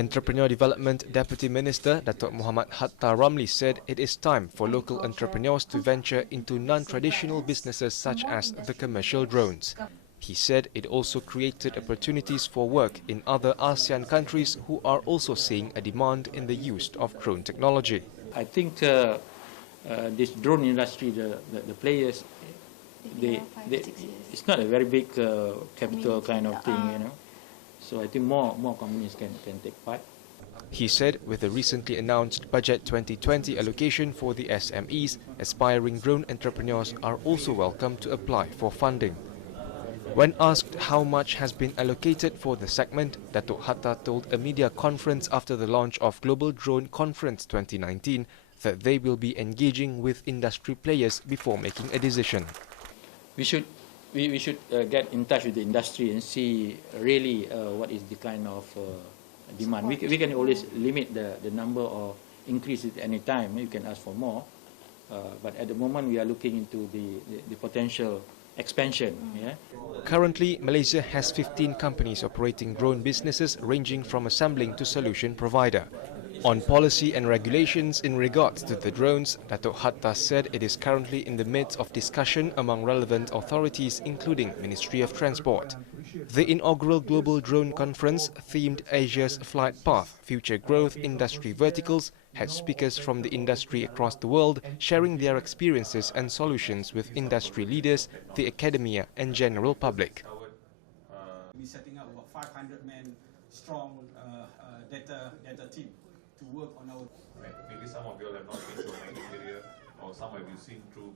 Entrepreneur Development Deputy Minister Datuk Muhammad Hatta Ramli said it is time for local entrepreneurs to venture into non-traditional businesses such as the commercial drones. He said it also created opportunities for work in other ASEAN countries who are also seeing a demand in the use of drone technology. I think this drone industry, the players, it's not a very big capital kind of thing, you know. So I think more companies can take part. He said with the recently announced Budget 2020 allocation for the SMEs, aspiring drone entrepreneurs are also welcome to apply for funding. When asked how much has been allocated for the segment, Datuk Hatta told a media conference after the launch of Global Drone Conference 2019 that they will be engaging with industry players before making a decision. We should get in touch with the industry and see really what is the kind of demand. We can always limit the number or increase it any time. You can ask for more, but at the moment we are looking into the potential expansion. Yeah? Currently, Malaysia has 15 companies operating drone businesses ranging from assembling to solution provider. On policy and regulations in regards to the drones, Datuk Hatta said it is currently in the midst of discussion among relevant authorities including Ministry of Transport. The inaugural Global Drone Conference themed Asia's Flight Path, Future Growth Industry Verticals had speakers from the industry across the world sharing their experiences and solutions with industry leaders, the academia and general public. We're setting up a 500-man strong data team to work on our... Maybe some of you all have not been to a mining area or some of you seen through